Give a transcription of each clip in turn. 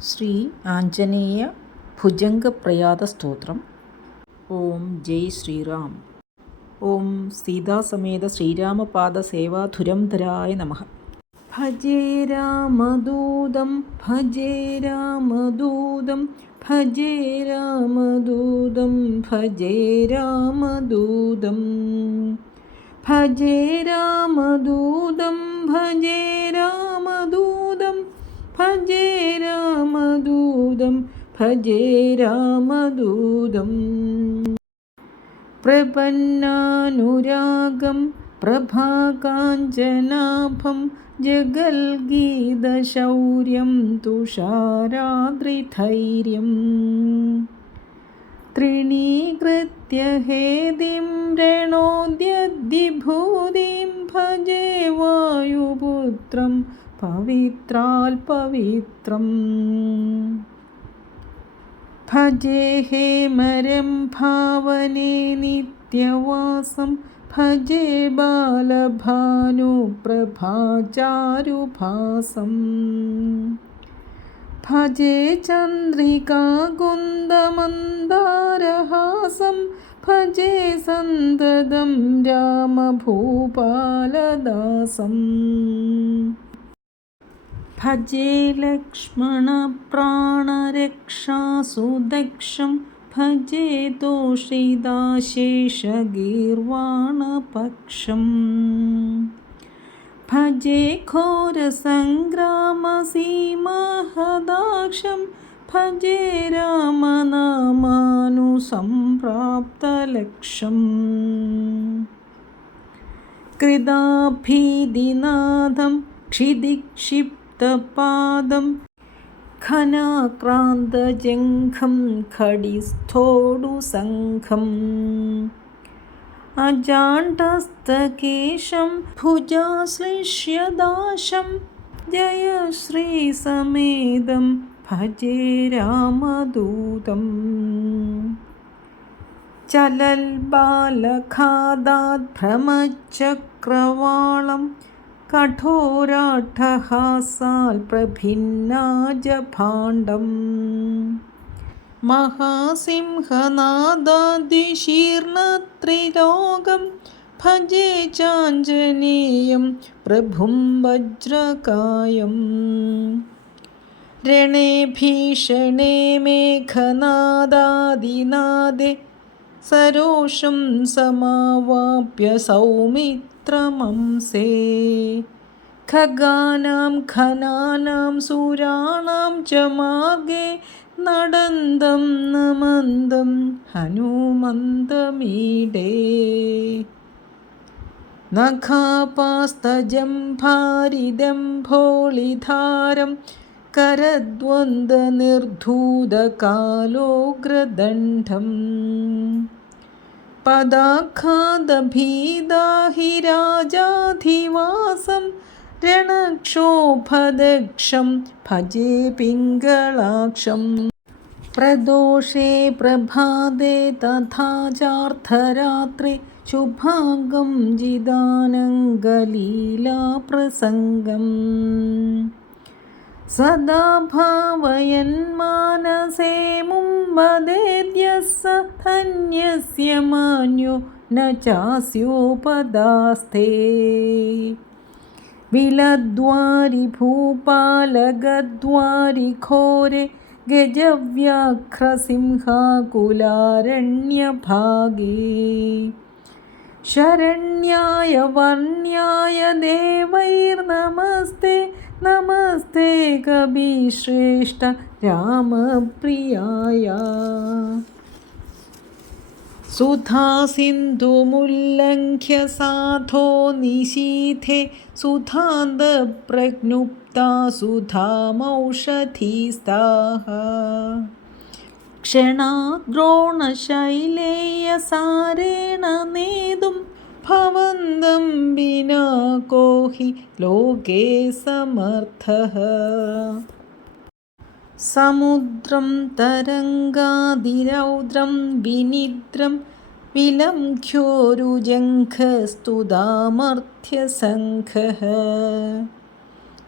ശ്രീ ആഞ്ജനേയ ഭുജംഗപ്രയാത സ്തോത്രം. ഓം ജയ് ശ്രീറാം. ഓം സീതാസമേത ശ്രീരാമപാദ സേവാധുരംധരായ നമഃ. ഭജേ രാമദൂതം ഭജേ രാമദൂതം ഭജേ രാമദൂതം ഭജേ രാമദൂതം ഭജേ രാമദൂതം ഭജേ രാമദൂതം ഭജേ രാമദൂതം ഭജേ രാമദൂതം പ്രപന്നാനുരാഗം പ്രഭാകാഞ്ചനാഭം ജഗൽഗീതശൗര്യം തുഷാരാദ്രിധൈര്യം ത്രിണീകൃത്യ ഹേതിം രണോദ്യദ്വിഭൂതിം ഭജേ വായുപുത്രം പവിത്രാൽപവിത്രം ഭജേ ഹേമരം ഭാവനേ നിത്യവാസം ഭജേ ബാലഭാനുപ്രഭാചാരുഭാസം ഭജേ ചന്ദ്രികാകുന്ദമന്ദാരഹാസം ഭജേ സന്തതം രാമഭൂപാലദാസം ഭജേ ലക്ഷ്മണപ്രാണരക്ഷാസുദക്ഷം ഭജേ തോഷിതാശേഷഗീർവാണപക്ഷം ഭജേ ഘോരസംഗ്രാമസീമാഹദാക്ഷം ഭജേ രാമനാമാനുസംപ്രാപ്തലക്ഷം കൃതാഭീതിനാഥം ക്ഷിതിക്ഷിപ്തപാദം ഘനാക്രാന്തജംഘം ഖടിസ്ഥോടുസംഘം അജാണ്ഡസ്തകേശം ഭുജാശ്ലിഷ്യദാശം ജയശ്രീസമേതം ഭജേ രാമദൂതം ചലൽബാലഖാദാദ്ഭ്രമചക്രവാളം കഠോരാട്ടഹാസാൽ പ്രഭിന്നാജഭാണ്ഡം മഹാസിംഹനാദാദ്വിശീർണത്രിലോകം ഭജേ ചാഞ്ജനേയം പ്രഭും വജ്രകായം രണേ ഭീഷണേ മേഘനാദാദിനാദേ സരോഷം സമാവാപ്യ സൗമിത്രമംസേ ഖഗാനാം ഖനാനാം സുരാണാം ച മാർഗേ നടന്തം നമന്തം ഹനുമന്തമീഡേ നഖാപാസ്തജം ഭാരിദം ഭോളിധാരം കരദ്വന്ദ്വനിർധൂതകാലോഗ്രദണ്ഡം പദാഘാതഭീദാഹി രാജാധിവാസം രണക്ഷോഭദക്ഷം ഭജേ പിംഗളാക്ഷം പ്രദോഷേ പ്രഭാതേ തഥാ ചാർദ്ധരാത്രി ശുഭാംഗം ജിദാനംഗലീലാപ്രസംഗം സദാ ഭാവയൻ മാനസേ മുംവദേദ്യസ്സ ധന്യസ്യ മാന്യോ ന ചാസ്യോപദാസ്തേ വിലദ്വാരി ഭൂപാലഗദ്വാരി ഘോരെ ഗജവ്യാഘ്രസിംഹാകുലാരണ്യഭാഗേ ശരണ്യായ വർണ്യായ ദേവൈർനമസ്തേ നമസ്തേ കവിശ്രേഷ്ഠ രാമപ്രിയായ സുധാസിന്ധുമുല്ലംഘ്യ സാധോ നിശീഥേ സുധാന്തപ്രജ്ഞുപ്താ സുധാമൗഷധീസ്താഃ ക്ഷണാദ്രോണശൈലേയസാരേണ നേതും ഭവന്തം വിനാ കോ ഹി ലോകേ സമർത്ഥഃ സമുദ്രം തരംഗാതിരൗദ്രം വിനിദ്രം വിലംഘ്യോരുജംഘസ്തുതാമർഥ്യസംഘഃ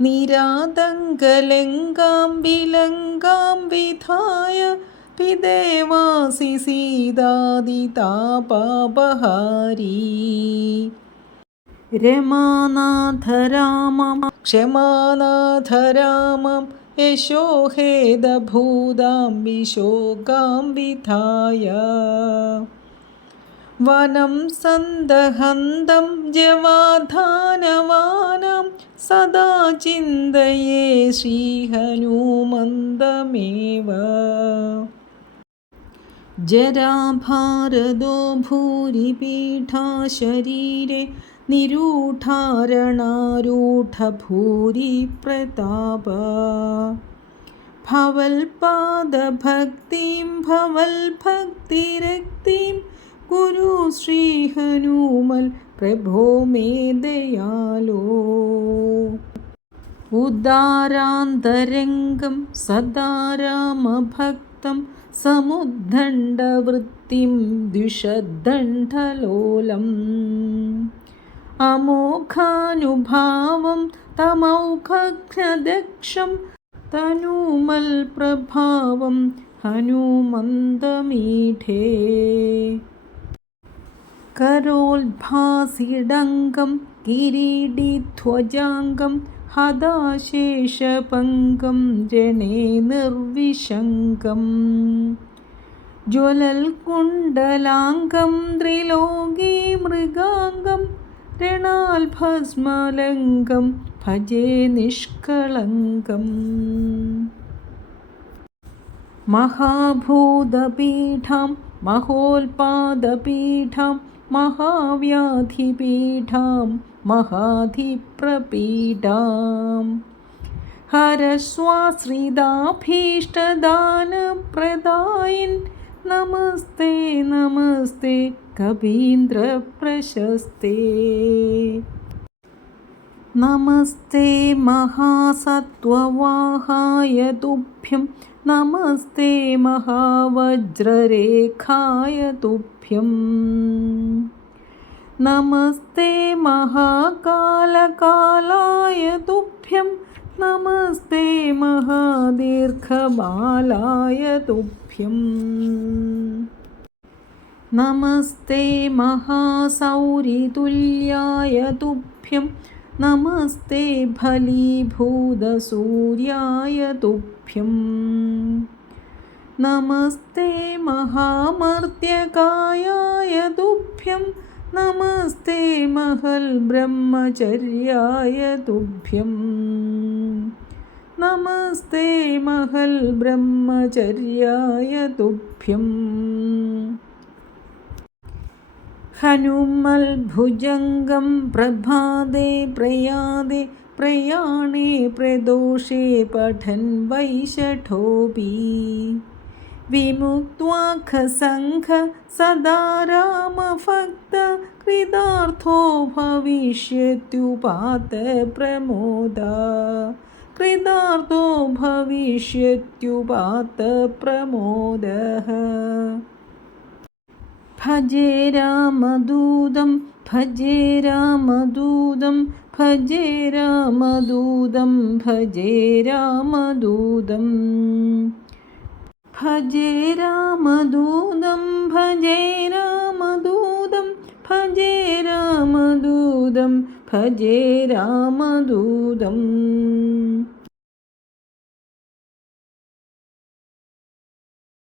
നിരാതങ്കലങ്കാം വിലങ്കാം വിധായ പിദേവാസി സീതാദിതാപാപഹാരീ രമാനാഥരാമം ക്ഷമാനാഥരാമം യശോഹേദഭൂതാം വിശോകാം വിധായ വനം സന്ദഹന്തം ജവാധാനവാനം സദാ ചിന്തയേ ശ്രീഹനുമന്തമേവ ജരാഭാരദോ ഭൂരിപീഠാ ശരീരെ നിരൂഢാരണാരൂഢഭൂരി പ്രതാപ ഭവൽപാദഭക്തിം ഭവൽഭക്തിരക്തിം ഗുരു ശ്രീഹനുമൽ പ്രഭോ മേ ദയാലോ ഉദാരാന്തരംഗം സദാ രാമഭക്തം സമുദ്ദണ്ഡവൃത്തിം ദ്വിഷദ്ദണ്ഡലോലം അമോഘാനുഭാവം തമൗഘഘ്നദക്ഷം തനൂമൽ പ്രഭാവം ഹനുമന്തമീഠേ കരോദ്ഭാസിഡംഗം കിരീടിധ്വജാംഗം ഹതാശേഷപംഗം രണേ നിർവിശങ്കം ജ്വലൽകുണ്ടലാംഗം ത്രിലോകീ മൃഗാംഗം രണാൽഭസ്മലംഗം ഭജേ നിഷ്കളങ്കം മഹാഭൂതപീഠാം മഹോൽപാദപീഠാം മഹാവ്യാധിപീഠാം മഹാധിപ്രപീഠാം ഹരസ്വാശ്രിതാഭീഷ്ടദാനപ്രദായിൻ നമസ്തേ നമസ്തേ കവീന്ദ്രപ്രശസ്തേ നമസ്തേ മഹാസത്വവാഹായ തുഭ്യം നമസ്തേ മഹാവജ്രരേഖായ തുഭ്യം നമസ്തേ മഹാകാലകാലായ തുഭ്യം നമസ്തേ മഹാദീർഘബാലായ തുഭ്യം നമസ്തേ മഹാസൗരിതുല്യായ തുഭ്യം നമസ്തേ ഫലീഭൂതസൂര്യായ തുഭ്യം നമസ്തേ മഹാമർത്യകായായ തുഭ്യം നമസ്തേ മഹൽ ബ്രഹ്മചര്യായ തുഭ്യം നമസ്തേ മഹൽ ബ്രഹ്മചര്യായ തുഭ്യം ഹനുമൽ ഭുജംഗം പ്രഭാതേ പ്രയാതേ പ്രയാണേ പ്രദോഷേ പഠൻ വൈശഠോപി വിമുക്ത്വാഖസംഘ സദാ രാമഭക്ത കൃതാർത്ഥോ ഭവിഷ്യത്യുപാത പ്രമോദ കൃതാർത്ഥോ ഭവിഷ്യത്യുപാത പ്രമോദഃ ഭജേ രാമദൂതം ഭജേ രാമദൂതം ഭജേ രാമദൂതം ഭജേ രാമദൂതം ഭജേ രാമദൂതം ഭജേ രാമദൂതം ഭജേ രാമദൂതം ഭജേ രാമദൂതം